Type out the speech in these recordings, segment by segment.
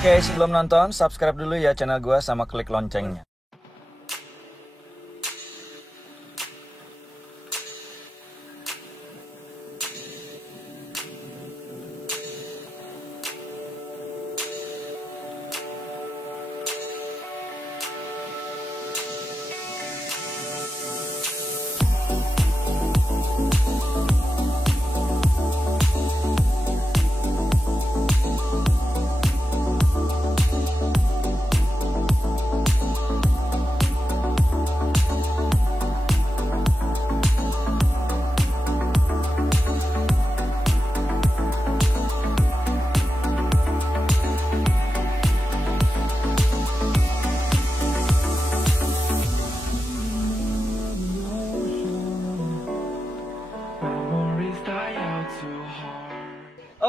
Oke, sebelum nonton, subscribe dulu ya channel gue sama klik loncengnya.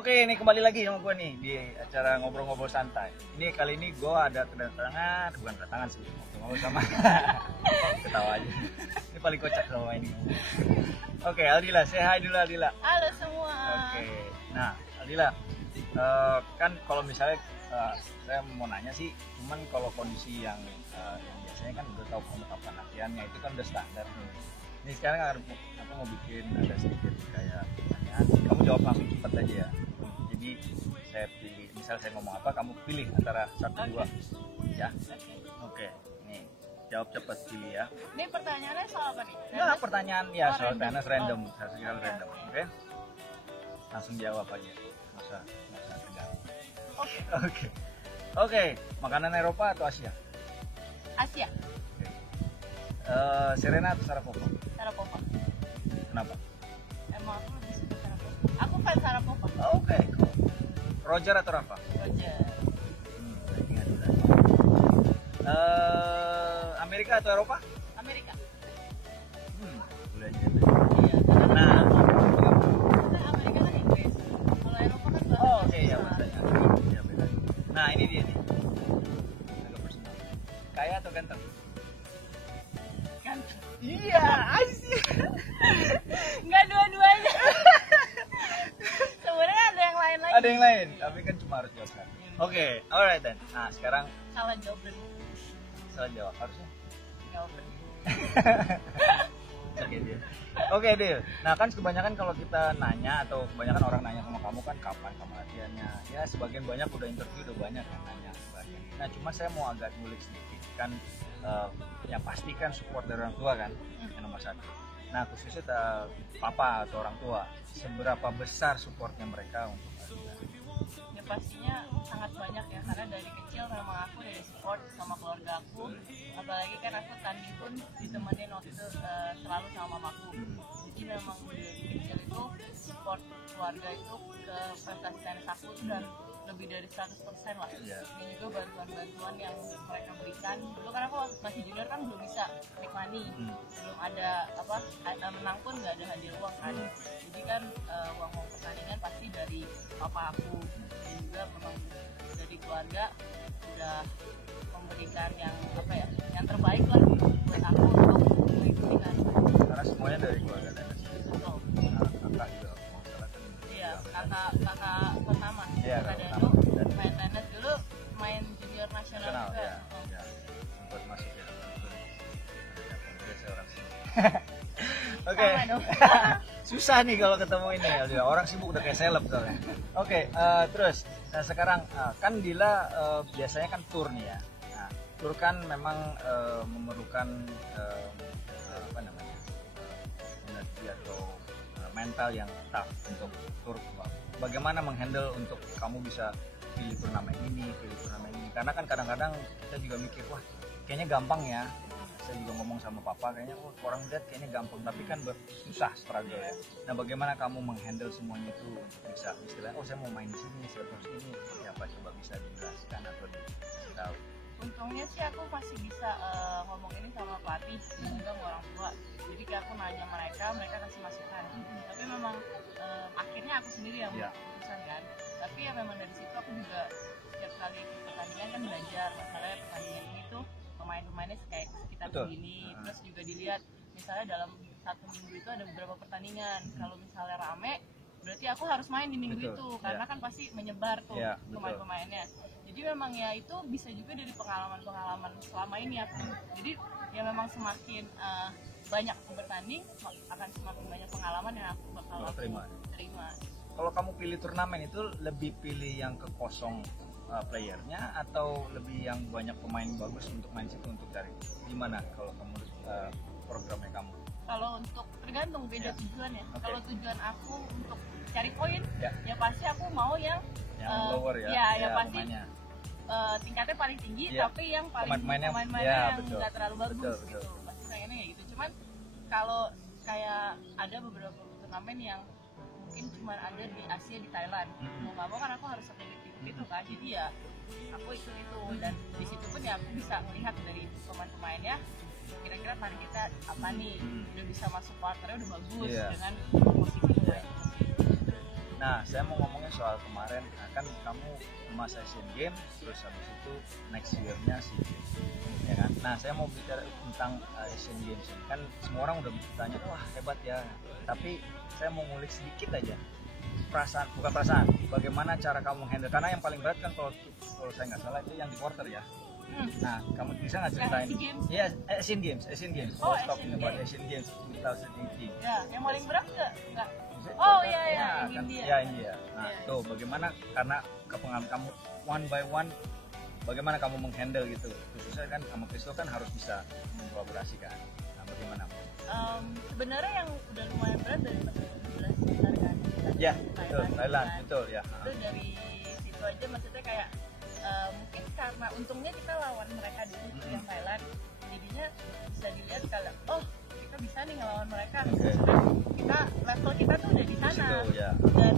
Oke, ini kembali lagi sama gue nih di acara ngobrol-ngobrol santai. Ini kali ini gue ada bukan kedatangan sih, ngobrol sama ketawa aja. Ini paling kocak sama ini. Oke, Aldila, say hi dulu Aldila. Halo semua. Oke, nah Aldila, kan kalau misalnya saya mau nanya sih, cuman kalau kondisi yang biasanya kan udah tahu kamu kapan latihannya itu kan udah standar nih. Ini sekarang aku mau bikin ada sedikit kayak pertanyaan, kamu jawab langsung cepat aja ya. Jadi saya pilih, misal saya ngomong apa, kamu pilih antara 1, 2 ya. Oke, nih jawab cepat pilih ya. Ini pertanyaannya soal apa nih? Nah, pertanyaan ya soal random. tenis random, random. Oke, langsung jawab aja, nggak usah tegang. Oke, makanan Eropa atau Asia? Asia. Serena atau Sharapova? Sharapova. Kenapa? Emang aku lebih suka Sharapova. Aku fans Sharapova. Oke, cool. Roger atau Rafa? Roger. Amerika atau Eropa? Amerika. Boleh aja. Iya. Nah, Karena Amerika kan Inggris. Kalau Eropa kan bahasa oke ya beda. Ya beda. Nah ini dia nih. Agak personal. Kaya atau ganteng? Ganteng. Iya, asik. Enggak dua-duanya. Sebenarnya ada yang lain lagi. Ada yang lain, tapi kan cuma harus jawab satu. Oke, alright then. Nah sekarang Salah jawab dan salah jawab harusnya. jawab dan. Oke deal. Nah kan kebanyakan kalau kita nanya atau kebanyakan orang nanya sama kamu kan kapan kamu latihannya. Ya sebagian banyak udah interview udah banyak yang nanya sebagian. Nah cuma saya mau agak ngulik sedikit kan. Ya pastikan support dari orang tua kan yang nomor 1. Nah khususnya papa atau orang tua, seberapa besar supportnya mereka untuk Aldila? Ya pastinya sangat banyak ya, karena dari kecil memang aku dari support sama keluarga aku, apalagi kan aku tanding pun ditemenin waktu itu selalu sama mamaku. Jadi memang dari kecil itu support keluarga itu ke prestasi tenis aku dan lebih dari 100% lah. Dan juga bantuan-bantuan yang mereka berikan. Dulu kan aku masih junior kan belum bisa make money, belum ada menang pun nggak ada hadiah uang kan. Jadi kan uang pertandingan pasti dari papa aku, dan juga memang dari keluarga udah memberikan yang yang terbaik lah buat aku untuk mengikuti kan. Karena semuanya dari keluarga tenis. Betul. Kakak juga mau salah kan? Iya, kakak pertama. Iya, Kakak kakak Danu pertama. main tenis dulu, main junior nasional juga. Ya. Ya. Sempat masuk ya. Biasa orang sibuk. Oke. Sama dong. Susah nih kalau ketemu ini Aldila. Orang sibuk udah kayak seleb soalnya. Oke, terus nah sekarang kan Dila biasanya kan tour nih ya. Nah, tour kan memang memerlukan energi atau mental yang tough untuk tour. Bagaimana menghandle untuk kamu bisa pilih turnamen ini? Karena kan kadang-kadang kita juga mikir, wah kayaknya gampang ya. Saya juga ngomong sama papa, kayaknya orang lihat kayaknya gampang, tapi kan susah struggle ya. Nah bagaimana kamu menghandle semuanya itu untuk bisa istilahnya, saya mau main di sini, saya harus ini, apa coba bisa dijelaskan atau ditahu? Untungnya sih aku masih bisa ngomong ini sama pelatih dan juga sama orang tua. Jadi kayak aku nanya mereka kasih masukan. Tapi memang akhirnya aku sendiri yang buat keputusan kan. Tapi ya memang dari situ aku juga setiap kali pertandingan kan belajar masalahnya pertandingan ini tuh pemain-pemainnya kayak sekitar begini. Terus juga dilihat misalnya dalam 1 minggu itu ada beberapa pertandingan. Kalau misalnya rame berarti aku harus main di minggu itu karena kan pasti menyebar tuh pemain-pemainnya. Jadi memang ya itu bisa juga dari pengalaman-pengalaman selama ini ya. Jadi ya memang semakin banyak aku bertanding akan semakin banyak pengalaman yang aku bakal terima. Kalau kamu pilih turnamen itu lebih pilih yang ke kosong playernya atau lebih yang banyak pemain bagus untuk main situ untuk cari? Gimana kalau kamu programnya kamu? Kalau untuk tergantung beda tujuan ya. Okay. Kalau tujuan aku untuk cari poin, ya pasti aku mau yang lower ya. Ya pasti tingkatnya paling tinggi, tapi yang paling pemain-pemainnya yang nggak terlalu bagus gitu. Pasti pengennya kayak gitu. Cuman kalau kayak ada beberapa turnamen yang mungkin cuma ada di Asia, di Thailand, mau nggak mau kan aku harus satelit gitu kan. Jadi ya aku ikut itu, dan di situ pun ya aku bisa melihat dari pemain-pemainnya kira-kira target kita apa nih, udah bisa masuk quarternya udah bagus dengan posisi pemain. Nah, saya mau ngomongin soal kemarin, kan kamu emas Asian Games, terus habis itu next year-nya SEA Games, ya kan? Nah, saya mau bicara tentang Asian Games ini. Kan semua orang udah bertanya, wah hebat ya. Tapi saya mau ngulik sedikit aja. Bukan perasaan, bagaimana cara kamu handle? Karena yang paling berat kan kalau saya nggak salah itu yang di quarter ya. Nah, kamu bisa nggak ceritain? Iya, Asian Games. Oh, talking about Asian Games 2018. Ya, yang paling berat nggak? Oh iya, India. Ya, India. Nah, tuh bagaimana, karena kepengalaman kamu one by one, bagaimana kamu menghandle gitu? Khususnya kan sama Kristo kan harus bisa kolaborasi kan. Nah, bagaimana? Sebenarnya yang udah lumayan berat dari 2017 besar kan. Ya, betul, Thailand, betul ya. Itu dari situ aja, maksudnya kayak mungkin karena untungnya kita lawan mereka dulu yang Thailand, jadinya bisa dilihat kalau oh kita bisa nih ngelawan mereka. Kita level kita tuh udah di sana, dan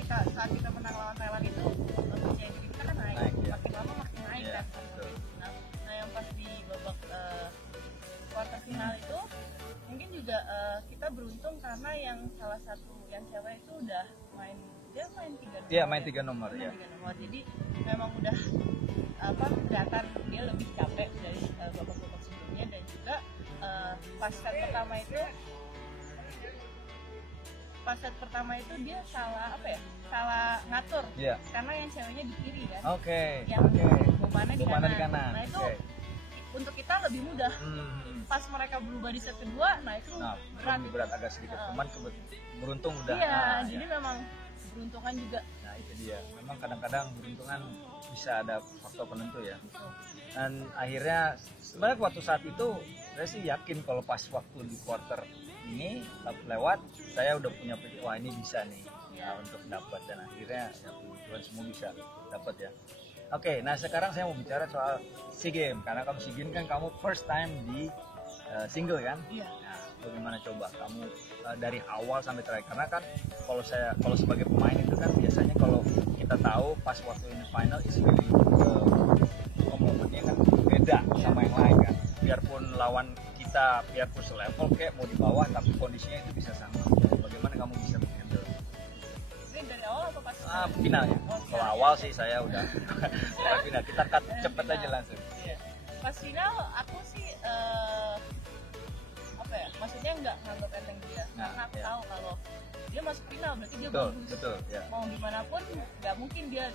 kita saat kita menang lawan Thailand itu percaya diri kita kan naik, makin lama makin naik kan. Nah yang pas di babak quarter final itu mungkin juga kita beruntung karena yang salah satu yang cewek itu udah main 3 nomor. Iya, main 3 nomor ya. Jadi memang udah kelihatan dia lebih capek dari babak-babak sebelumnya, dan juga pas set pertama itu dia salah ngatur. Karena yang ceweknya di kiri kan. Yang bomanya di kanan. Nah itu untuk kita lebih mudah. Pas mereka berubah di set kedua, nah itu berat agak sedikit. Cuman beruntung udah. Jadi memang beruntungan juga. Nah itu dia, memang kadang-kadang beruntungan bisa ada faktor penentu ya. Dan akhirnya sebenarnya waktu saat itu saya sih yakin kalau pas waktu di quarter ini lewat, saya udah punya pikir, wah ini bisa nih untuk dapat, dan akhirnya ya puji semua bisa dapat ya. Oke, nah sekarang saya mau bicara soal SEA Games, karena kamu SEA Games kan kamu first time di single kan? Iya. Nah, bagaimana coba kamu dari awal sampai terakhir? Karena kan kalau sebagai pemain itu kan biasanya kalau kita tahu pas waktu ini final is really momennya kan beda sama yang lain kan. Biarpun lawan kita, biarpun selevel kayak mau di bawah, tapi kondisinya itu bisa sama. Bagaimana kamu bisa menghandle? Ini dari awal atau pas final ya? Kalau awal sih saya udah final. Kita cut cepet aja langsung. Iya. Pas final aku sih maksudnya nggak nganggap enteng dia, karena aku tahu kalau dia masuk final berarti dia bagus. Mau gimana pun nggak mungkin dia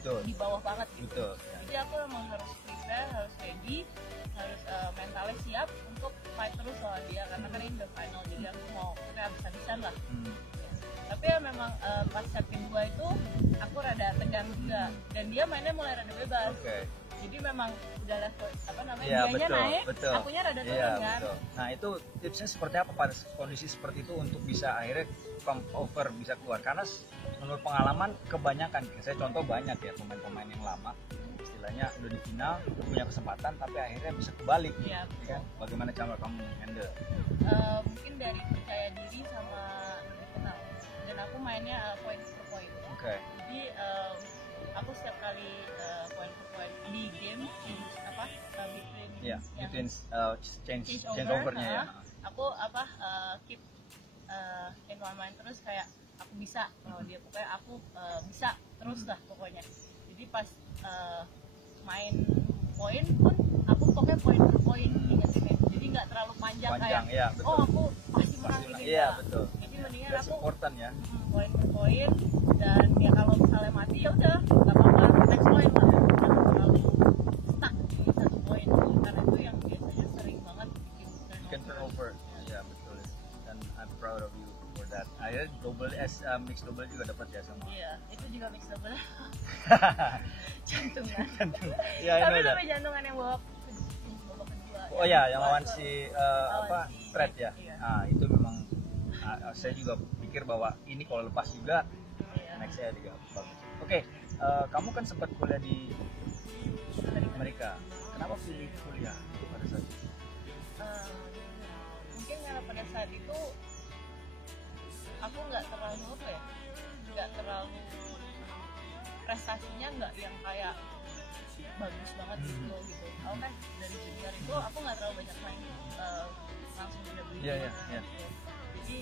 di bawah banget gitu. Jadi aku emang harus prepare, harus ready, harus mentalnya siap untuk fight terus lawan dia, karena kan ini udah final, jadi aku mau kayak habis-habisan lah. Tapi ya memang pas set kedua itu aku rada tegang juga, dan dia mainnya mulai rada bebas. Jadi memang udah level dianya naik, akunya rada turun kan. Nah itu tipsnya seperti apa pada kondisi seperti itu untuk bisa akhirnya come over, bisa keluar? Karena menurut pengalaman kebanyakan, saya contoh banyak ya pemain-pemain yang lama, istilahnya udah di final, udah punya kesempatan, tapi akhirnya bisa kebalik. Kan? Bagaimana cara kamu handle? Mungkin dari percaya diri sama lebih kenal, dan aku mainnya point per point. Jadi aku setiap kali point per point di game between change overnya ya. Aku keep in my mind terus, kayak aku bisa, dia pokoknya aku bisa terus lah pokoknya. Jadi pas main poin pun aku pokoknya poin per poin ingetinnya. Jadi nggak terlalu panjang kayak aku pasti menang ini. Jadi mendingan aku important ya. Poin per poin, dan ya kalau misalnya mati ya udah nggak apa-apa, next point lah, jangan terlalu stuck di satu poin, karena itu yang biasanya sering banget bikin turnover. Ya betul. Dan I'm proud of you for that. Akhirnya mix double juga dapat ya sama. Iya, itu juga mix double. Jantungan. Ya, Tapi udah. sampai jantungan yang babak kedua. Oh ya, yang lawan si Fred ya. Iya. Nah, itu memang saya juga pikir bahwa ini kalau lepas juga Iya. next saya juga bagus. Oke, kamu kan sempat kuliah di Amerika. Kenapa pilih kuliah pada saat itu? Mungkin karena pada saat itu aku nggak terlalu prestasinya nggak yang kayak bagus banget gitu. Aku kan dari junior itu aku nggak terlalu banyak main langsung udah beli. Iya. Jadi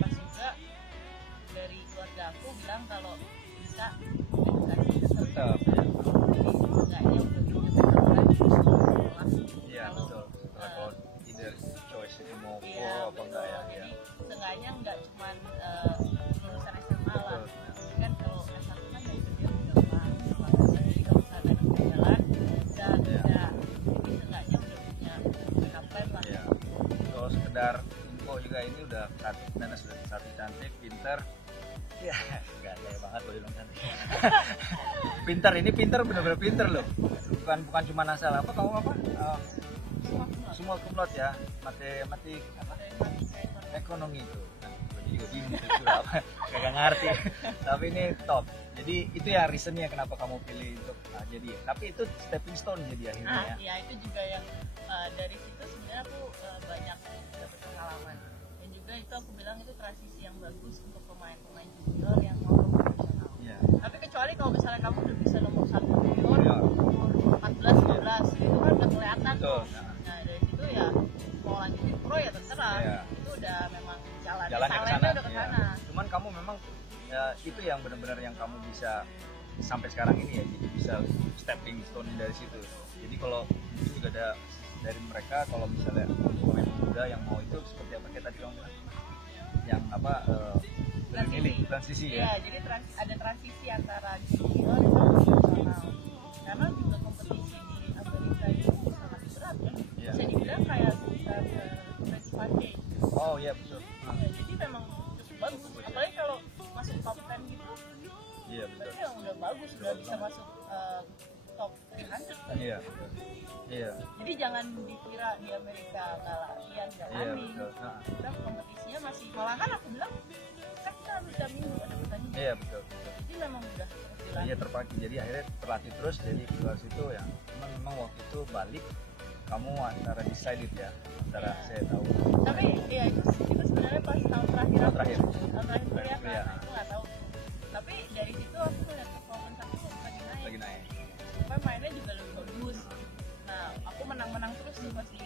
pas juga dari keluarga aku bilang kalau bisa edukasi tetap. Jadi enggaknya udah punya background sekolah. Iya Kalau betul. Kalau either choice itu mau iya, apa enggak ya? jadi seenggaknya nggak cuma lulusan SMA lah. Kan kalau S1 kan dari kerja udah gampang, jadi kalau misalkan udah jalan udah jadi seenggaknya udah punya backup plan lah. Iya. Kalau sekedar info juga ini udah satu cantik, pinter. Ya, enggak gaya banget kalau bilang cantik. Pinter bener-bener pinter loh. Bukan cuma asal apa kamu apa? Semua kumlot ya. Matematik apa? Ekonomi itu. Nah, gue juga bingung itu apa. Gak ngerti. Tapi ini top. Jadi itu ya reasonnya kenapa kamu pilih untuk jadi. Tapi itu stepping stone jadi akhirnya ya. Ya itu juga yang dari situ sebenarnya aku banyak dapat pengalaman. Dan juga itu aku bilang itu transisi yang bagus untuk pemain-pemain junior yang mau ke profesional. Iya. Tapi kecuali kalau misalnya kamu udah bisa nomor 1 junior, Iya. umur 14, 15, itu kan udah kelihatan Betul. tuh. Nah dari situ ya mau lanjutin pro ya terserah. Iya. Itu udah memang Jalannya ke talentnya sana. udah ke Iya. sana. Cuman kamu memang ya, itu yang benar-benar yang kamu bisa sampai sekarang ini ya, jadi bisa stepping stone dari situ. Jadi kalau itu juga ada dari mereka, kalau misalnya pemain muda yang mau itu seperti apa kayak tadi kamu bilang, yang apa transisi Iya, ya. jadi ada transisi antara junior dan profesional. Karena juga kompetisi di Amerika itu sangat berat ya. Iya. Bisa dibilang kayak sekitar 25K. Oh iya betul. Ya, jadi memang cukup bagus. Apalagi kalau masuk top 10 gitu, Iya betul. berarti yang udah bagus, udah bisa masuk top 300 kan. Iya betul. Iya. Jadi jangan dikira di Amerika nggak latihan, nggak Iya tanding. betul. Kita kompetisinya masih, malahan aku bilang kan kita harus tiap minggu ada pertandingan. Iya betul. Jadi memang udah terus dilatih. Iya terpakai. Jadi akhirnya terlatih terus. Jadi keluar situ ya. Cuman memang waktu itu balik kamu antara decided ya, antara saya tahu. Tapi ya itu sebenarnya pas tahun terakhir aku. Terakhir. Tahun terakhir kuliah kan, Iya. nah, itu nggak tahu. Tapi dari situ aku ngeliat performance aku lagi naik. Lagi naik. Supaya mainnya juga lebih bagus. Nah, aku menang terus sih pas di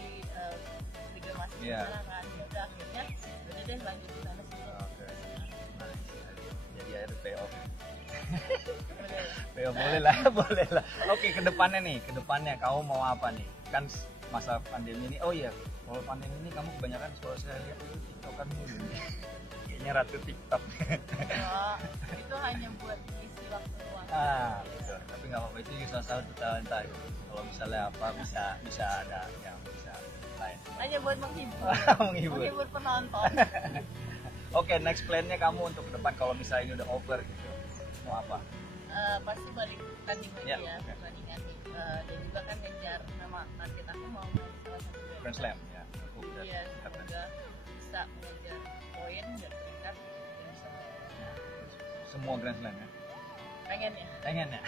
Liga Master Iya. sana kan. Ya udah akhirnya udah deh lanjut ke sana sih. Oke. Nice. Jadi akhirnya pay off. Udah. Boleh lah. Oke, kedepannya kamu mau apa nih? Kan masa pandemi ini, oh iya, kalau pandemi ini kamu kebanyakan kalau saya lihat itu tiktokan mulu. Kayaknya ratu tiktok. Oh, itu hanya buat isi waktu luang. Betul. Tapi nggak apa-apa, itu juga salah satu talenta. Kalau misalnya apa bisa ada yang bisa lain. Hanya buat menghibur. Menghibur. Penonton. Oke, next plan-nya kamu untuk ke depan kalau misalnya ini udah over gitu, mau apa? Pasti balik tanding lagi Ya, ya, oke. pertandingan dan juga kan ngejar nama target aku mau main salah satu Grand Slam ya. Iya, semoga bisa mengejar poin dan peringkat dan bisa main. Semua Grand Slam ya. Pengen ya.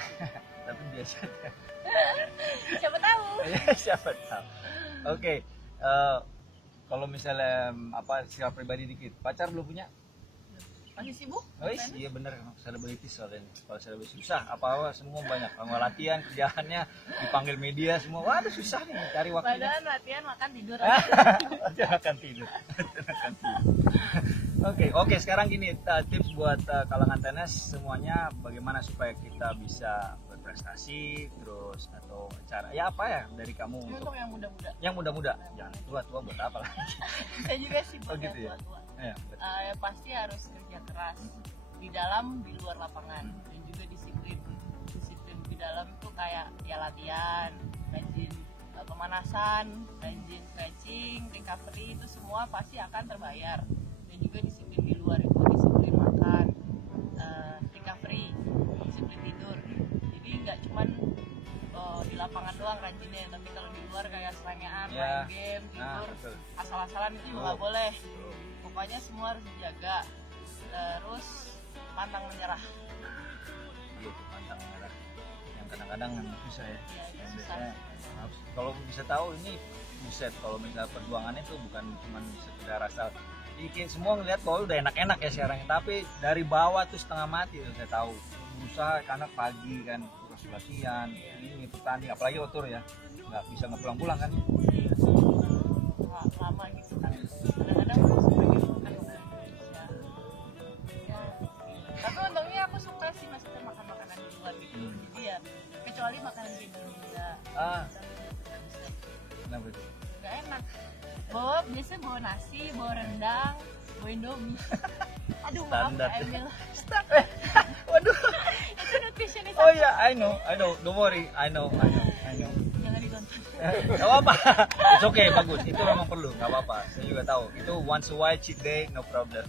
Tapi biasa. Siapa tahu. Siapa tahu. Oke, kalau misalnya secara pribadi dikit, pacar belum punya? Masih sibuk? Oh iya bener, selebritis soalnya. Kalau selebritis susah, apa semua banyak. Kalau latihan, kerjaannya dipanggil media semua, waduh susah nih cari waktunya. Padahal latihan makan tidur. Dia akan tidur. Oke, sekarang gini, tips buat kalangan tenis semuanya, bagaimana supaya kita bisa berprestasi, terus atau cara ya apa ya dari kamu Untuk yang muda-muda. yang muda-muda, jangan tua buat apa lah. Saya juga sih buat gitu yang ya? tua-tua. Ya, betul. Ya pasti harus kerja keras di dalam di luar lapangan dan juga disiplin dalam tuh kayak ya latihan, rajin pemanasan, rajin stretching, recovery, itu semua pasti akan terbayar. Dan juga disiplin di luar itu, disiplin makan, recovery, disiplin tidur. Jadi nggak cuman di lapangan doang rajinnya, tapi kalau di luar kayak selengean, main game, tidur, asal-asalan itu juga nggak boleh. Pokoknya semua harus dijaga. Terus pantang menyerah. Iya, pantang menyerah. Yang kadang-kadang bisa ya. Iya, susah. Kalau bisa tahu ini buset, kalau misalnya perjuangannya tuh bukan cuma sekedar asal bikin semua ngeliat bahwa udah enak-enak ya sekarang, tapi dari bawah tuh setengah mati tuh saya tahu. Berusaha karena pagi kan terus latihan, ini pertanding, apalagi otor ya, nggak bisa ngepulang-pulang kan. Lama gitu kan. Kadang-kadang aku suka gitu kan udah bisa. Ya. Tapi untungnya aku suka sih maksudnya makan makanan di luar gitu. Jadi ya kecuali makanan di Indonesia. Kenapa tuh? Gak enak. Biasanya bawa nasi, bawa rendang, bawa indomie. Aduh, maaf Standar. Kak Emil. Waduh. Itu nutritionist. Oh ya, I know, don't worry, I know. Jangan ditonton. Gak apa-apa, it's okay, bagus, itu memang perlu, gak apa-apa, saya juga tahu, itu once a while cheat day, no problem.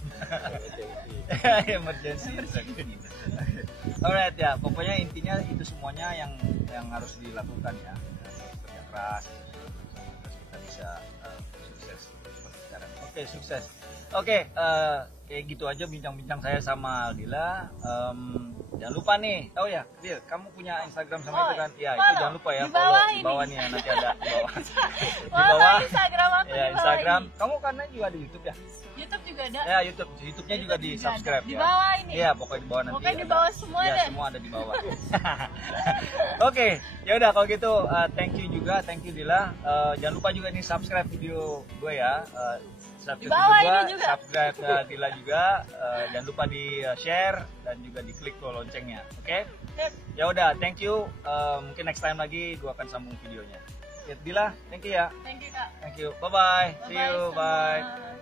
Emergency. Alright ya, pokoknya intinya itu semuanya yang harus dilakukan ya, kerja keras, kita bisa sukses seperti sekarang. Oke, sukses. Oke, kayak gitu aja bincang-bincang saya sama Aldila. Jangan lupa nih, tahu ya, Dil, kamu punya Instagram sama itu kan? Ya, itu jangan lupa ya, follow di bawah nih ya, nanti ada di bawah. Di bawah Instagram aku ya, Instagram. Kamu karena juga ada YouTube ya? YouTube juga ada. Ya, YouTube-nya juga di subscribe di ya. bawah ini. Iya, pokoknya di bawah nanti. Pokoknya di bawah semua ya, deh. semua ada di bawah. Oke, ya udah kalau gitu thank you Dila. Jangan lupa juga nih subscribe video gue ya. Di bawah ini juga. Subscribe Dila juga. Jangan lupa di share dan juga di klik loncengnya. Oke? Ya udah, thank you. Mungkin next time lagi gue akan sambung videonya. Ya, Dila, thank you ya. Thank you Kak. Thank you. Bye bye. See you. Bye. Semua.